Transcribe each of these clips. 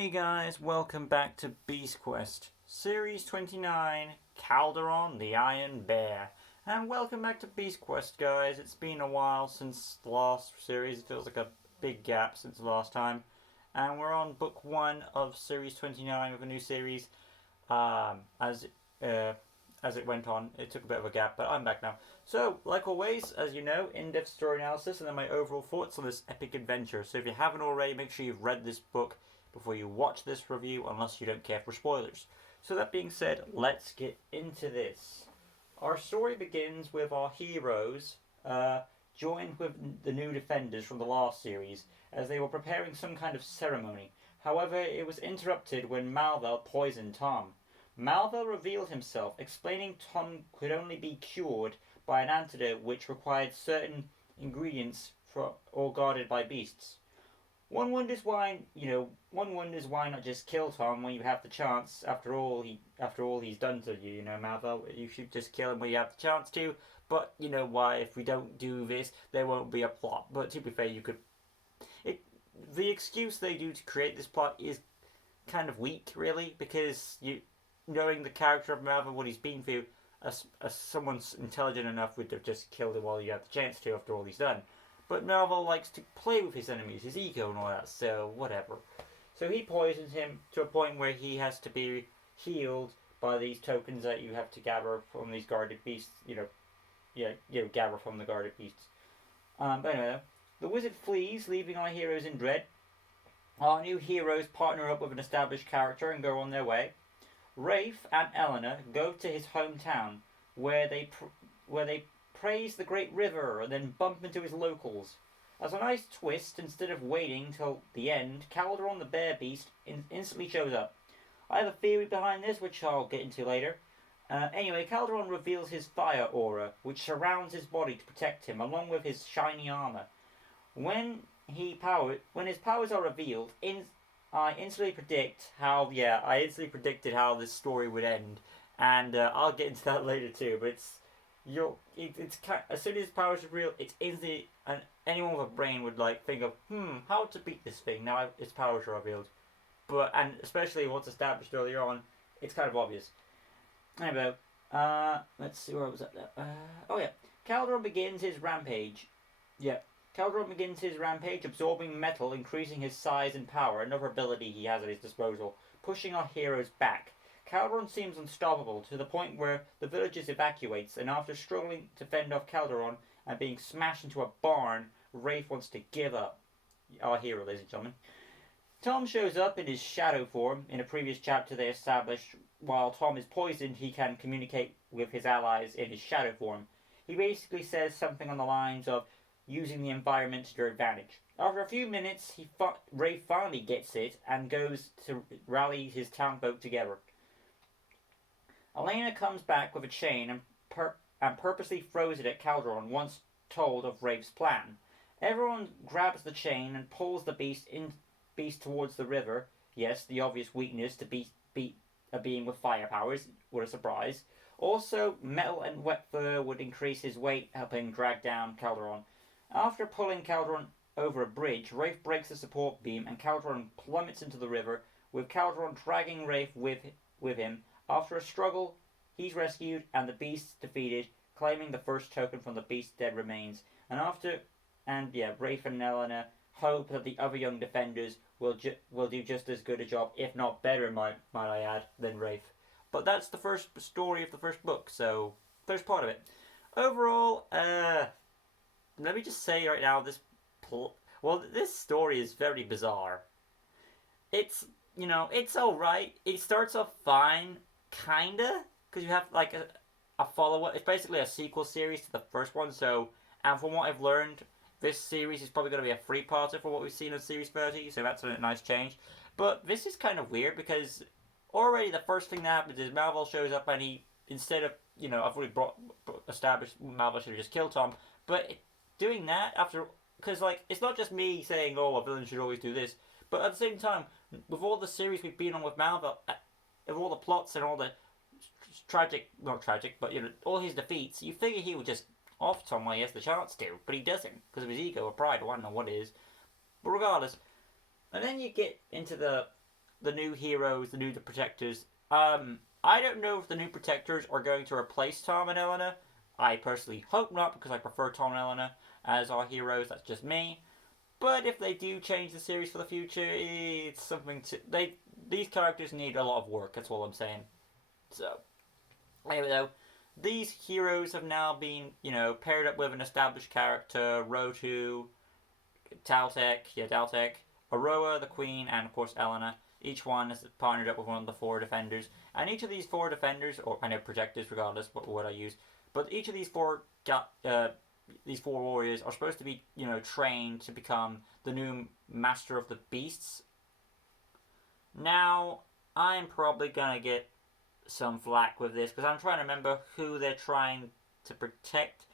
Hey guys, welcome back to Beast Quest, Series 29, Kalderon the Iron Bear. And welcome back to Beast Quest, guys. It's been a while since the last series. It feels like a big gap since the last time. And we're on book 1 of Series 29 of a new series. As it went on, it took a bit of a gap, but I'm back now. So, like always, as you know, in-depth story analysis and then my overall thoughts on this epic adventure. So if you haven't already, make sure you've read this book before you watch this review, unless you don't care for spoilers. So that being said, let's get into this. Our story begins with our heroes joined with the new defenders from the last series as they were preparing some kind of ceremony. However, it was interrupted when Malvel poisoned Tom. Malvel revealed himself, explaining Tom could only be cured by an antidote which required certain ingredients or guarded by beasts. One wonders why not just kill Tom when you have the chance. After all he's done to you, Malvel. You should just kill him when you have the chance to. But you know why? If we don't do this, there won't be a plot. But to be fair, you could. The excuse they do to create this plot is kind of weak, really, because knowing the character of Malvel, what he's been through, as someone's intelligent enough would have just killed him while you had the chance to. After all he's done. But Malvel likes to play with his enemies, his ego and all that, so whatever. So he poisons him to a point where he has to be healed by these tokens that you have to gather from these guarded beasts, gather from the guarded beasts. But anyway, the wizard flees, leaving our heroes in dread. Our new heroes partner up with an established character and go on their way. Rafe and Elena go to his hometown, where they praise the great river and then bump into his locals. As a nice twist, instead of waiting till the end, Kalderon the bear beast instantly shows up. I have a theory behind this, which I'll get into later. Anyway, Kalderon reveals his fire aura, which surrounds his body to protect him, along with his shiny armor. When his powers are revealed, I instantly predicted how this story would end, and I'll get into that later too. But as soon as his powers are revealed, it's instantly, and anyone with a brain would think of how to beat this thing now his powers are revealed. And especially what's established earlier on, it's kind of obvious. Anyway, let's see where I was at there. Kalderon begins his rampage. Kalderon begins his rampage, absorbing metal, increasing his size and power, another ability he has at his disposal, pushing our heroes back. Kalderon seems unstoppable, to the point where the villagers evacuates, and after struggling to fend off Kalderon and being smashed into a barn, Rafe wants to give up. Our hero, ladies and gentlemen. Tom shows up in his shadow form. In a previous chapter they established while Tom is poisoned, he can communicate with his allies in his shadow form. He basically says something on the lines of using the environment to your advantage. After a few minutes, Rafe finally gets it and goes to rally his townfolk together. Elena comes back with a chain and purposely throws it at Kalderon once told of Rafe's plan. Everyone grabs the chain and pulls the beast towards the river. Yes, the obvious weakness to beat a being with fire powers. What a surprise. Also, metal and wet fur would increase his weight, helping drag down Kalderon. After pulling Kalderon over a bridge, Rafe breaks the support beam and Kalderon plummets into the river, with Kalderon dragging Rafe with him. After a struggle, he's rescued and the beast's defeated, claiming the first token from the beast's dead remains. Rafe and Elena hope that the other young defenders will do just as good a job, if not better, might I add, than Rafe. But that's the first story of the first book, so first part of it. Overall, let me just say right now, this story is very bizarre. It's alright. It starts off fine, kinda, because you have a follow-up. It's basically a sequel series to the first one, and from what I've learned, this series is probably going to be a three-parter for what we've seen in Series 30, so that's a nice change. But this is kind of weird, because already the first thing that happens is Malvel shows up, and he, instead of, I've already established Malvel should have just killed Tom, but doing that because it's not just me saying, a villain should always do this, but at the same time, with all the series we've been on with Malvel, of all the plots and all the all his defeats, you figure he would just off Tom when he has the chance to, but he doesn't, because of his ego or pride, or I don't know what it is. But regardless, and then you get into the the new heroes, the new protectors. I don't know if the new protectors are going to replace Tom and Elena. I personally hope not, because I prefer Tom and Elena as our heroes. That's just me. But if they do change the series for the future, it's something to these characters need a lot of work. That's all I'm saying. So anyway, though, these heroes have now been, paired up with an established character, Rotu, Daltek, Aroa, the Queen, and of course Elena. Each one is partnered up with one of the 4 defenders, and each of these 4 defenders, or I know projectors, regardless what I use, but each of these 4 warriors are supposed to be, trained to become the new Master of the Beasts. Now, I'm probably gonna get some flack with this, because I'm trying to remember who they're trying to protect.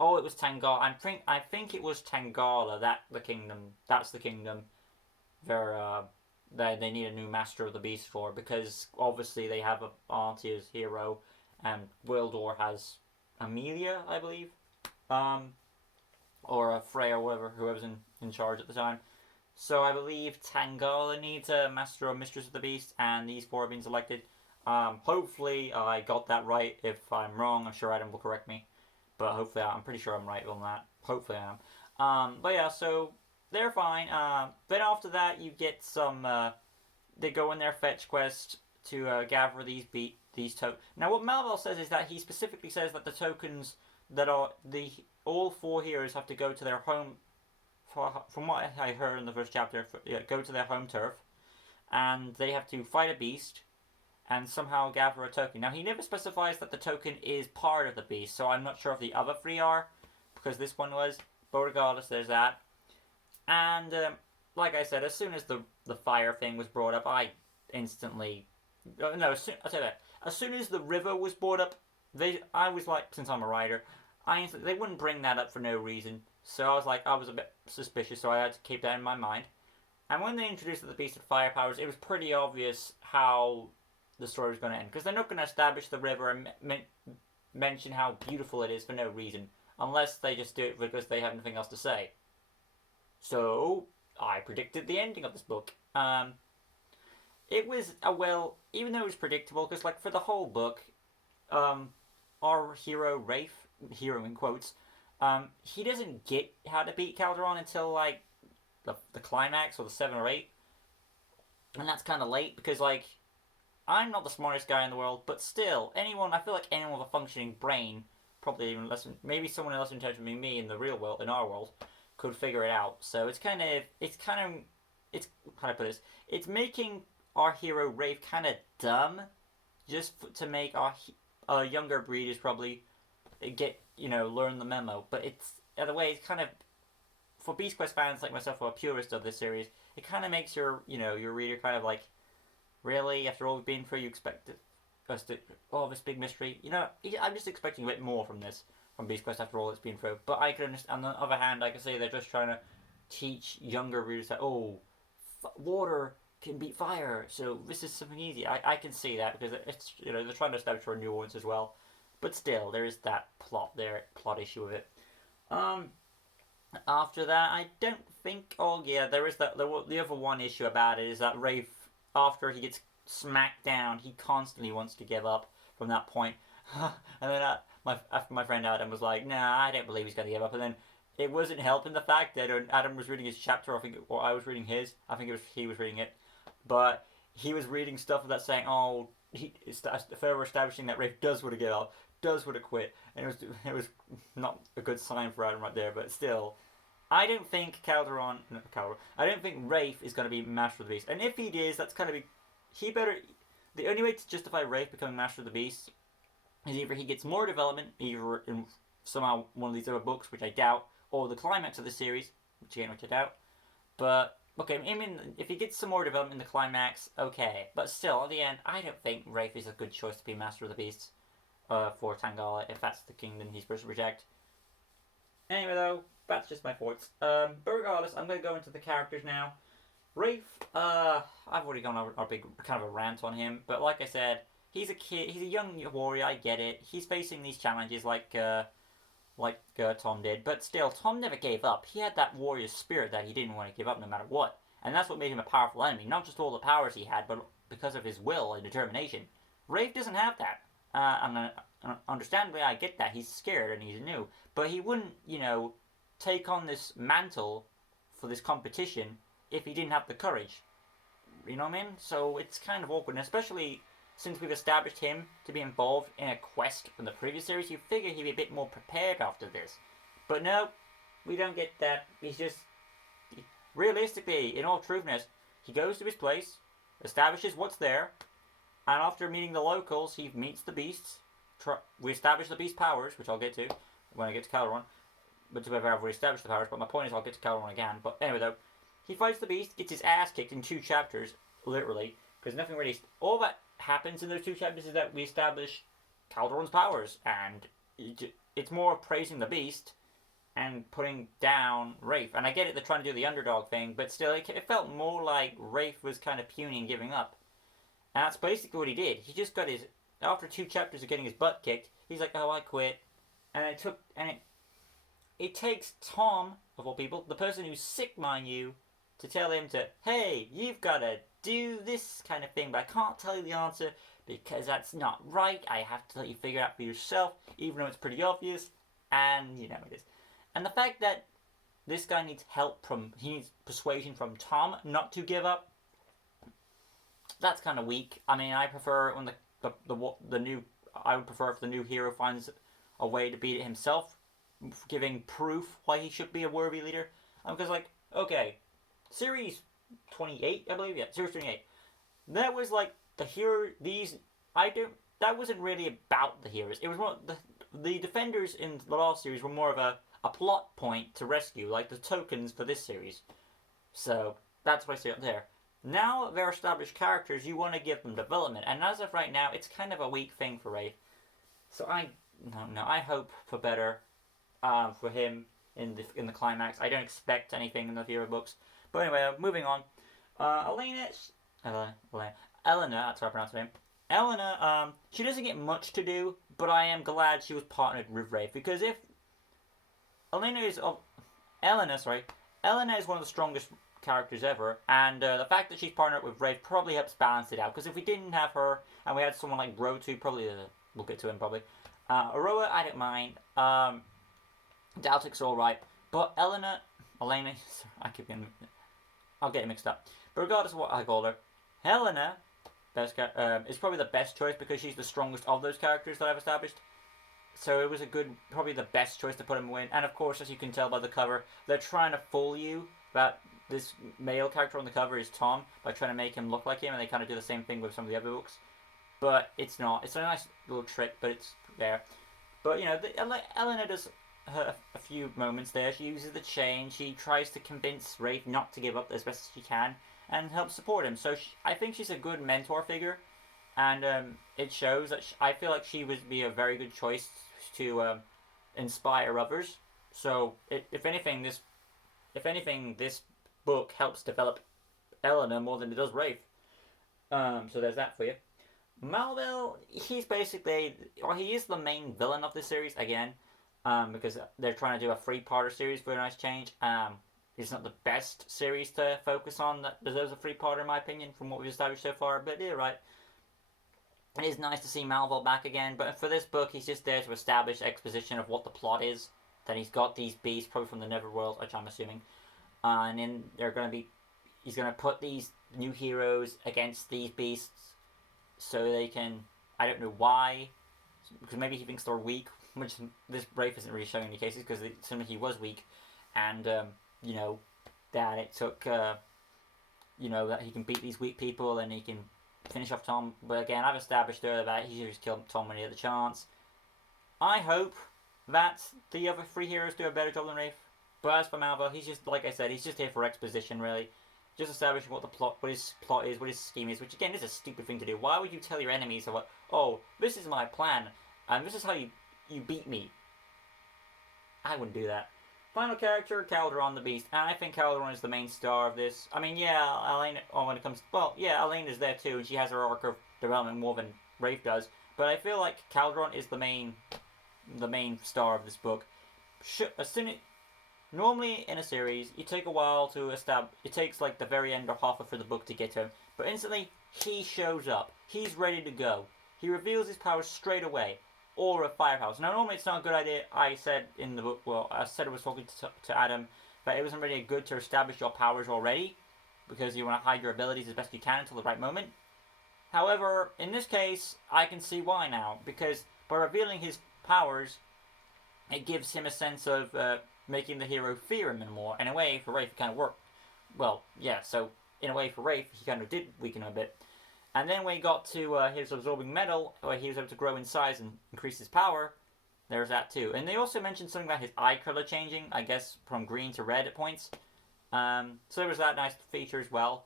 Oh, it was Tangala. I think it was Tangala. That's the kingdom. They need a new Master of the Beast for, because obviously they have Artia's hero, and Wildor has Amelia, I believe, or Freya, or whoever's in charge at the time. So I believe Tangala needs a Master or Mistress of the Beast, and these 4 have been selected. Hopefully I got that right. If I'm wrong, I'm sure Adam will correct me. But hopefully, I'm pretty sure I'm right on that. Hopefully I am. But yeah, so they're fine. Then after that, you get some. They go in their fetch quest to gather these tokens. Now, what Malvel says is that he specifically says that the tokens that are all 4 heroes have to go to their home. From what I heard in the first chapter, go to their home turf, and they have to fight a beast and somehow gather a token. Now, he never specifies that the token is part of the beast, so I'm not sure if the other 3 are, because this one was. But regardless, there's that. And like I said, as soon as the fire thing was brought up, I instantly... No, I'll tell you that. As soon as the river was brought up, I was like, since I'm a writer, they wouldn't bring that up for no reason. So I was a bit suspicious, so I had to keep that in my mind. And when they introduced the Beast of Fire powers, it was pretty obvious how the story was going to end, because they're not going to establish the river and mention how beautiful it is for no reason, unless they just do it because they have nothing else to say. So I predicted the ending of this book. It was even though it was predictable, because for the whole book, our hero Rafe, hero in quotes, he doesn't get how to beat Kalderon until the climax, or the 7 or 8, and that's kind of late, because I'm not the smartest guy in the world, but still, I feel like anyone with a functioning brain, probably even less, maybe someone less intelligent than me in the real world, in our world, could figure it out. So how do I put this? It's making our hero Rafe kind of dumb, just to make our younger breeders probably learn the memo. But the way it's kind of, for Beast Quest fans like myself, who are purists of this series, it kind of makes your reader kind of really, after all we've been through, you expect us to, this big mystery. I'm just expecting a bit more from Beast Quest after all it's been through. But I can understand, on the other hand, I can say they're just trying to teach younger readers that, water can beat fire, so this is something easy. I can see that, because it's, they're trying to establish a new audience as well. But still, there is that plot issue with it. After that, I don't think, there is that, the other one issue about it is that Rafe, after he gets smacked down, he constantly wants to give up from that point. And then after my friend Adam was like, nah, I don't believe he's going to give up. And then it wasn't helping the fact that Adam was reading his chapter, or I was reading his. I think he was reading it. But he was reading stuff that's saying, further establishing that Rafe does want to give up, does want to quit. And it was not a good sign for Adam right there, but still. I don't think I don't think Rafe is going to be Master of the Beast. And if he is, that's going to be... The only way to justify Rafe becoming Master of the Beast is either he gets more development, either in somehow one of these other books, which I doubt, or the climax of the series, which I doubt. But, okay, if he gets some more development in the climax, okay. But still, at the end, I don't think Rafe is a good choice to be Master of the Beasts for Tangala, if that's the kingdom he's supposed to protect. Anyway, though, that's just my thoughts. But regardless, I'm going to go into the characters now. Rafe, I've already gone over a big kind of a rant on him, but like I said, he's a kid, he's a young warrior, I get it. He's facing these challenges like Tom did, but still, Tom never gave up. He had that warrior spirit that he didn't want to give up no matter what. And that's what made him a powerful enemy. Not just all the powers he had, but because of his will and determination. Rafe doesn't have that. Understandably, I get that. He's scared and he's new. But he wouldn't, take on this mantle for this competition if he didn't have the courage. You know what I mean? So it's kind of awkward, and especially since we've established him to be involved in a quest from the previous series, you figure he'd be a bit more prepared after this. But no, we don't get that. He's just... Realistically, in all truthness, he goes to his place, establishes what's there, and after meeting the locals, he meets the beasts. We establish the beast powers, which I'll get to when I get to Kalderon. But to be fair, I've already established the powers, but my point is I'll get to Kalderon again. But anyway, though, he fights the beast, gets his ass kicked in 2 chapters, literally, because nothing really... All that happens in those 2 chapters is that we establish Kalderon's powers, and it's more praising the beast and putting down Rafe. And I get it, they're trying to do the underdog thing, but still, it felt more like Rafe was kind of puny and giving up. And that's basically what he did. He just got his... After 2 chapters of getting his butt kicked, he's like, oh, I quit. And it takes Tom, of all people, the person who's sick, mind you, to tell him to, hey, you've got to do this kind of thing, but I can't tell you the answer because that's not right. I have to let you figure it out for yourself, even though it's pretty obvious. And, it is. And the fact that this guy needs help he needs persuasion from Tom not to give up, that's kind of weak. I mean, I prefer when I would prefer if the new hero finds a way to beat it himself, giving proof why he should be a worthy leader. Because, okay, Series 28, I believe, yeah, Series 28. That was the hero. That wasn't really about the heroes. It was more the defenders in the last series were more of a plot point to rescue, like the tokens for this series. So that's what I say up there. Now they're established characters, you want to give them development, and as of right now, it's kind of a weak thing for Rafe. So I hope for better for him in the climax. I don't expect anything in the hero books. But anyway, moving on. Elena, that's how I pronounce her name. Elena, she doesn't get much to do, but I am glad she was partnered with Rafe, because if Elena is one of the strongest characters ever, and the fact that she's partnered with Rafe probably helps balance it out, because if we didn't have her, and we had someone like Rotu, probably, we'll get to him probably, Aroa, I don't mind, Daltic's alright, but Elena, I'll get it mixed up, but regardless of what I call her, Helena is probably the best choice, because she's the strongest of those characters that I've established. So it was probably the best choice to put him in. And of course, as you can tell by the cover, they're trying to fool you that this male character on the cover is Tom by trying to make him look like him, and they kind of do the same thing with some of the other books. But it's not. It's a nice little trick, but it's there. But, Elena does a few moments there. She uses the chain. She tries to convince Rafe not to give up as best as she can and helps support him. So I think she's a good mentor figure. And it shows that I feel like she would be a very good choice to inspire others. So if anything, this book helps develop Elena more than it does Rafe. So there's that for you. Malville, he's basically, he is the main villain of this series again, because they're trying to do a 3-parter series for a nice change. It's not the best series to focus on that deserves a 3-parter in my opinion, from what we've established so far. But yeah, right. It is nice to see Malville back again, but for this book, he's just there to establish exposition of what the plot is. That he's got these beasts, probably from the Netherworld, which I'm assuming, and then he's going to put these new heroes against these beasts, so they can, I don't know why, because maybe he thinks they're weak, which this Rafe isn't really showing any cases, because it seemed like he was weak, and, that it took, that he can beat these weak people, and he can finish off Tom. But again, I've established earlier that he should just kill Tom when he had the chance. I hope that the other 3 heroes do a better job than Rafe. But as for Malva, he's just, like I said, he's just here for exposition, really. Just establishing what his plot is, what his scheme is, which again is a stupid thing to do. Why would you tell your enemies, oh, this is my plan, and this is how you beat me? I wouldn't do that. Final character, Kalderon the Beast. And I think Kalderon is the main star of this. I mean, yeah, Elena, Elena's there too, and she has her arc of development more than Rafe does. But I feel like Kalderon is the main star of this book. Normally in a series, you take a while to establish. It takes like the very end or halfway through the book to get to him, but instantly he shows up. He's ready to go. He reveals his powers straight away. Aura of Firehouse. Now, normally it's not a good idea. I said in the book, well, I said I was talking to Adam, that it wasn't really good to establish your powers already, because you want to hide your abilities as best you can until the right moment. However, in this case, I can see why now, because by revealing his powers, it gives him a sense of making the hero fear him more. In a way, for Rafe, it kind of worked. Well, yeah, so in a way, for Rafe, he kind of did weaken him a bit. And then when he got to his absorbing metal, where he was able to grow in size and increase his power, there's that too. And they also mentioned something about his eye color changing, I guess from green to red at points. So there was that nice feature as well.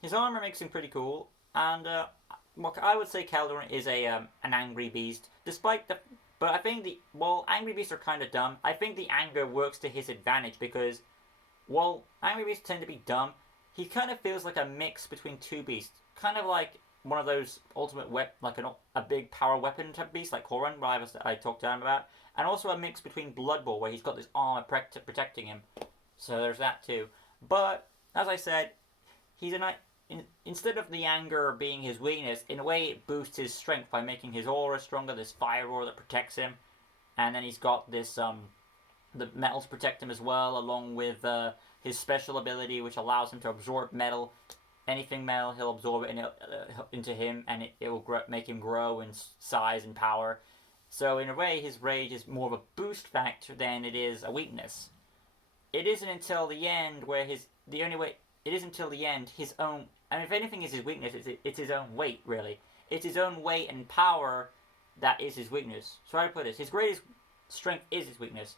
His armor makes him pretty cool, and I would say Kalderon is an angry beast, despite the. But I think angry beasts are kind of dumb. I think the anger works to his advantage because, while angry beasts tend to be dumb, he kind of feels like a mix between two beasts. Kind of like one of those ultimate like a big power weapon type beast like Kalderon, I talked to him about, and also a mix between Blood Bowl where he's got this armor protecting him. So there's that too. But as I said, he's instead of the anger being his weakness, in a way it boosts his strength by making his aura stronger. This fire aura that protects him, and then he's got this the metals protect him as well, along with his special ability which allows him to absorb metal. Anything metal, he'll absorb it into him, and it will make him grow in size and power. So in a way, his rage is more of a boost factor than it is a weakness. It isn't until the end where his own. I mean, if anything is his weakness, it's his own weight, really. It's his own weight and power that is his weakness. So how to put this? His greatest strength is his weakness,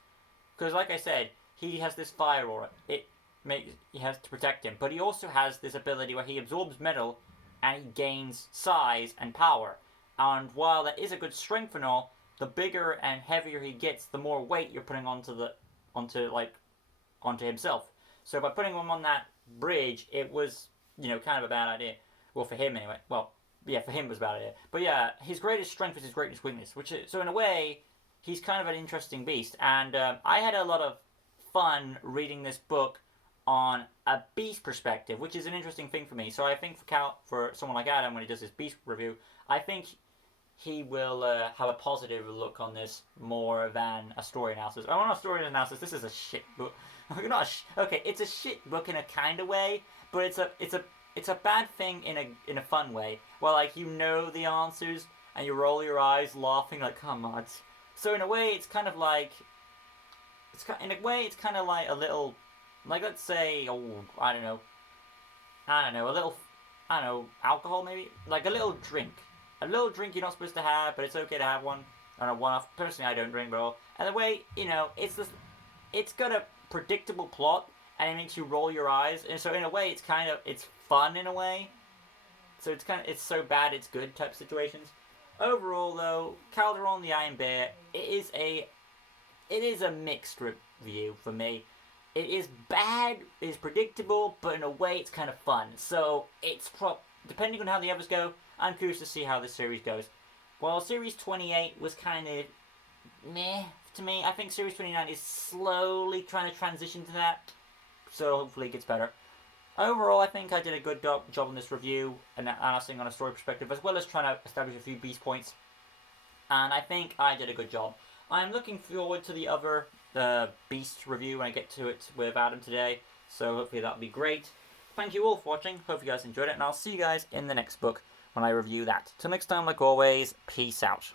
because like I said, he has this fire aura. He has to protect him, but he also has this ability where he absorbs metal and he gains size and power. And while that is a good strength and all, the bigger and heavier he gets, the more weight you're putting onto himself. So by putting him on that bridge, it was kind of a bad idea. Well, for him anyway. Well, yeah, for him it was a bad idea. But yeah, his greatest strength is his greatest weakness, so in a way, he's kind of an interesting beast. And I had a lot of fun reading this book on a beast perspective, which is an interesting thing for me. So I think for someone like Adam, when he does his beast review, I think he will have a positive look on this more than a story analysis. I want a story analysis. This is a shit book. Okay, it's a shit book in a kind of way, but it's a bad thing in a fun way. Well, like the answers and you roll your eyes, laughing like, come on. So in a way, it's kind of like a little. Like, let's say, I don't know, alcohol maybe? Like a little drink. A little drink you're not supposed to have, but it's okay to have one. On a one-off. Personally, I don't drink at all. And the way, it's got a predictable plot, and it makes you roll your eyes. And so in a way, it's fun in a way. So it's so bad it's good type situations. Overall, though, Kalderon the Iron Bear, it is a mixed review for me. It is bad, it is predictable, but in a way it's kind of fun. So depending on how the others go, I'm curious to see how this series goes. While Series 28 was kind of meh to me, I think Series 29 is slowly trying to transition to that. So hopefully it gets better. Overall, I think I did a good job on this review and analyzing on a story perspective, as well as trying to establish a few beast points. And I think I did a good job. I'm looking forward to the other Beast review when I get to it with Adam today, so hopefully that'll be great. Thank you all for watching, hope you guys enjoyed it, and I'll see you guys in the next book when I review that. Till next time, like always, peace out.